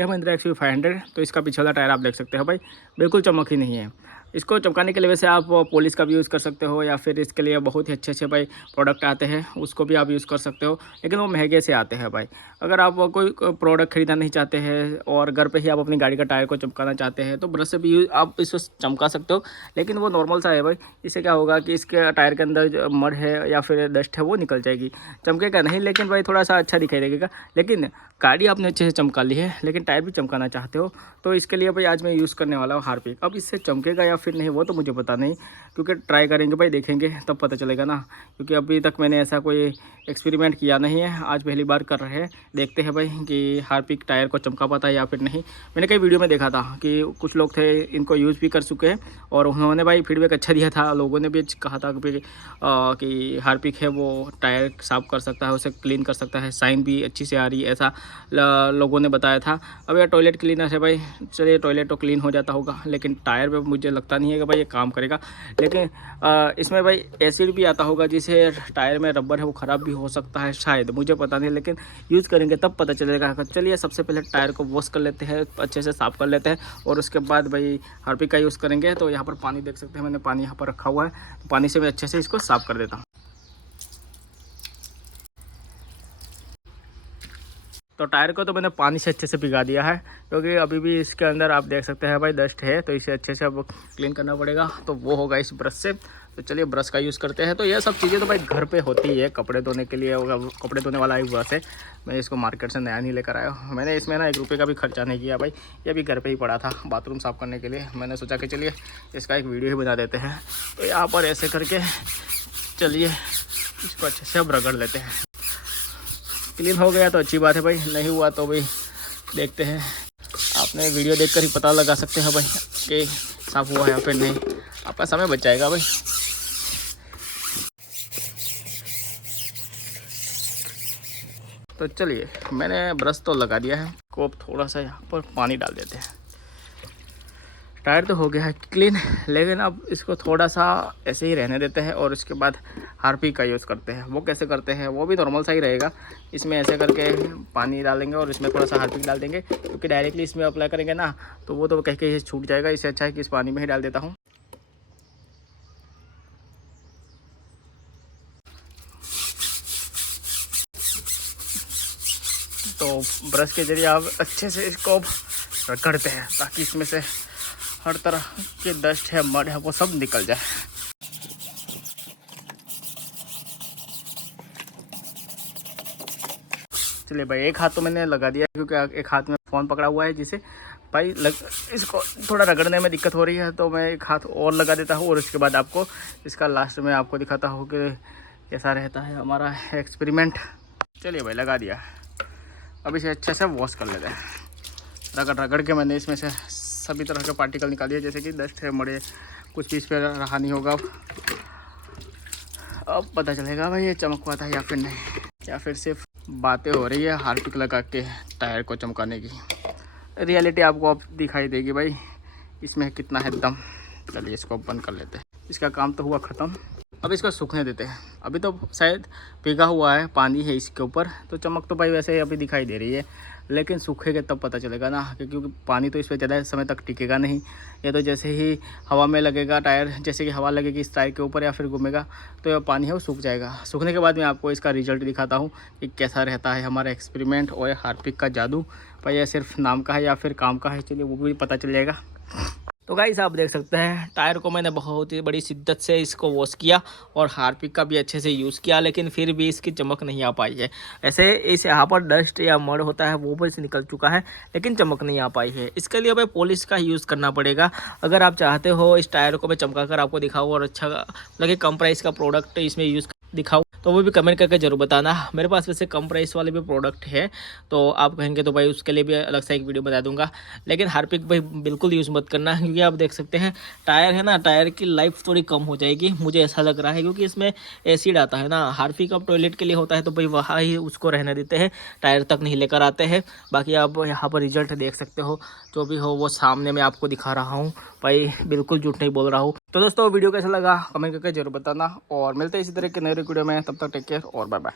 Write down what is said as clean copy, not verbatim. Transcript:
यह महिंद्रा XUV 500। तो इसका पीछे वाला टायर आप देख सकते हो भाई, बिल्कुल चमक ही नहीं है। इसको चमकाने के लिए वैसे आप पॉलिश का भी यूज़ कर सकते हो, या फिर इसके लिए बहुत ही अच्छे भाई प्रोडक्ट आते हैं, उसको भी आप यूज़ कर सकते हो, लेकिन वो महंगे से आते हैं भाई। अगर आप कोई प्रोडक्ट खरीदना नहीं चाहते हैं और घर पे ही आप अपनी गाड़ी का टायर को चमकाना चाहते हैं, तो ब्रश से भी आप इसको चमका सकते हो, लेकिन वो नॉर्मल सा है भाई। इससे क्या होगा कि इसके टायर के अंदर जो मड है या फिर डस्ट है वो निकल जाएगी, चमकेगा नहीं, लेकिन भाई थोड़ा सा अच्छा दिखाई देगा। लेकिन गाड़ी आपने अच्छे से चमका ली है, लेकिन टायर भी चमकाना चाहते हो, तो इसके लिए भाई आज मैं यूज़ करने वाला हूँ हार्पिक। अब इससे चमकेगा या फिर नहीं वो तो मुझे पता नहीं, क्योंकि ट्राई करेंगे भाई, देखेंगे तब पता चलेगा ना, क्योंकि अभी तक मैंने ऐसा कोई एक्सपेरिमेंट किया नहीं है, आज पहली बार कर रहे हैं। देखते हैं भाई कि हार्पिक टायर को चमका पाता है या फिर नहीं। मैंने कई वीडियो में देखा था कि कुछ लोग थे इनको यूज़ भी कर चुके हैं और उन्होंने भाई फीडबैक अच्छा दिया था। लोगों ने भी कहा था कि हार्पिक है वो टायर साफ़ कर सकता है, उसे क्लीन कर सकता है, शाइन भी अच्छी से आ रही है, ऐसा लोगों ने बताया था। अब यार टॉयलेट क्लीनर है भाई, चलिए टॉयलेट तो क्लीन हो जाता होगा, लेकिन टायर पे मुझे लगता नहीं है कि भाई ये काम करेगा। लेकिन इसमें भाई एसिड भी आता होगा, जिससे टायर में रबर है वो ख़राब भी हो सकता है शायद, मुझे पता नहीं, लेकिन यूज़ करेंगे तब पता चलेगा। चलिए सबसे पहले टायर को वॉश कर लेते हैं, अच्छे से साफ़ कर लेते हैं, और उसके बाद भाई हार्पिक का यूज़ करेंगे। तो यहाँ पर पानी देख सकते हैं, मैंने पानी यहाँ पर रखा हुआ है, तो पानी से मैं अच्छे से इसको साफ़ कर देता हूँ। तो टायर को तो मैंने पानी से अच्छे से भिगा दिया है, क्योंकि अभी भी इसके अंदर आप देख सकते हैं भाई डस्ट है, तो इसे अच्छे से अब क्लीन करना पड़ेगा। तो वो होगा इस ब्रश से। तो चलिए ब्रश का यूज़ करते हैं। तो ये सब चीज़ें तो भाई घर पे होती है, कपड़े धोने के लिए कपड़े धोने वाला एक ब्रश है। मैं इसको मार्केट से नया नहीं लेकर आया हूँ, मैंने इसमें ना 1 रुपये का भी खर्चा नहीं किया भाई, ये भी घर पर ही पड़ा था बाथरूम साफ़ करने के लिए। मैंने सोचा कि चलिए इसका एक वीडियो ही बना देते हैं। तो यहाँ पर ऐसे करके चलिए इसको अच्छे से अब रगड़ लेते हैं। क्लीन हो गया तो अच्छी बात है भाई, नहीं हुआ तो भाई देखते हैं, आपने वीडियो देखकर ही पता लगा सकते हैं भाई कि साफ़ हुआ है या फिर नहीं, आपका समय बच जाएगा भाई। तो चलिए मैंने ब्रश तो लगा दिया है, को अब थोड़ा सा यहाँ पर पानी डाल देते हैं। टायर तो हो गया है क्लीन, लेकिन अब इसको थोड़ा सा ऐसे ही रहने देते हैं और उसके बाद हार्पिक का यूज़ करते हैं। वो कैसे करते हैं वो भी नॉर्मल सा ही रहेगा, इसमें ऐसे करके पानी डालेंगे और इसमें थोड़ा सा हार्पिक डाल देंगे, क्योंकि डायरेक्टली इसमें अप्लाई करेंगे ना तो वो तो कहीं कहीं छूट जाएगा। इससे अच्छा है कि इस पानी में ही डाल देता हूँ। तो ब्रश के जरिए आप अच्छे से इसको रगड़ते हैं, ताकि इसमें से हर तरह के डस्ट है, मड है, वो सब निकल जाए। चलिए भाई एक हाथ तो मैंने लगा दिया, क्योंकि एक हाथ में फ़ोन पकड़ा हुआ है, जिसे भाई इसको थोड़ा रगड़ने में दिक्कत हो रही है, तो मैं एक हाथ और लगा देता हूँ और उसके बाद आपको इसका लास्ट में आपको दिखाता हूँ कि कैसा रहता है हमारा एक्सपेरिमेंट। चलिए भाई लगा दिया, अब इसे अच्छे से वॉश कर लेते हैं। रगड़ रगड़ के मैंने इसमें से सभी तरह के पार्टिकल निकाल दिए, जैसे कि डस्ट है, मड़े, कुछ भी इस पर रहा नहीं होगा। अब पता चलेगा भाई ये चमक पाता है या फिर नहीं, या फिर सिर्फ बातें हो रही है हार्पिक लगा के टायर को चमकाने की। रियलिटी आपको अब दिखाई देगी भाई इसमें कितना है दम। चलिए इसको बंद कर लेते हैं, इसका काम तो हुआ ख़त्म। अब इसको सूखने देते हैं। अभी तो शायद भीगा हुआ है, पानी है इसके ऊपर, तो चमक तो भाई वैसे अभी दिखाई दे रही है, लेकिन सूखेगा तब पता चलेगा ना, क्योंकि पानी तो इस पर ज़्यादा समय तक टिकेगा नहीं। ये तो जैसे ही हवा में लगेगा टायर, जैसे कि हवा लगेगी इस टायर के ऊपर या फिर घूमेगा, तो ये पानी है वो सूख जाएगा। सूखने के बाद मैं आपको इसका रिजल्ट दिखाता हूँ कि कैसा रहता है हमारा एक्सपेरिमेंट और हार्पिक का जादू। भाई ये सिर्फ नाम का है या फिर काम का है, चलिए वो भी पता चल जाएगा। तो गाइस आप देख सकते हैं टायर को मैंने बहुत ही बड़ी शिद्दत से इसको वॉश किया और हार्पिक का भी अच्छे से यूज़ किया, लेकिन फिर भी इसकी चमक नहीं आ पाई है। ऐसे इस यहाँ पर डस्ट या मड होता है वो भी इसे निकल चुका है, लेकिन चमक नहीं आ पाई है। इसके लिए भाई पॉलिश का यूज़ करना पड़ेगा। अगर आप चाहते हो इस टायर को मैं चमका कर आपको दिखाऊँ और अच्छा लगे, कम प्राइस का प्रोडक्ट इसमें यूज़ दिखाऊँ, तो वो भी कमेंट करके जरूर बताना। मेरे पास वैसे कम प्राइस वाले भी प्रोडक्ट है, तो आप कहेंगे तो भाई उसके लिए भी अलग से एक वीडियो बता दूंगा। लेकिन हार्पिक भाई बिल्कुल यूज़ मत करना, क्योंकि आप देख सकते हैं टायर है ना, टायर की लाइफ थोड़ी कम हो जाएगी, मुझे ऐसा लग रहा है, क्योंकि इसमें एसिड आता है ना। हार्पिक अब टॉयलेट के लिए होता है तो भाई वहाँ ही उसको रहने देते हैं, टायर तक नहीं लेकर आते हैं। बाकी आप यहाँ पर रिजल्ट देख सकते हो, जो भी हो वो सामने मैं आपको दिखा रहा हूँ भाई, बिल्कुल झूठ नहीं बोल रहा हूँ। तो दोस्तों वीडियो कैसा लगा कमेंट करके जरूर बताना, और मिलते हैं इसी तरह के नए वीडियो में। तब तक टेक केयर और बाय बाय।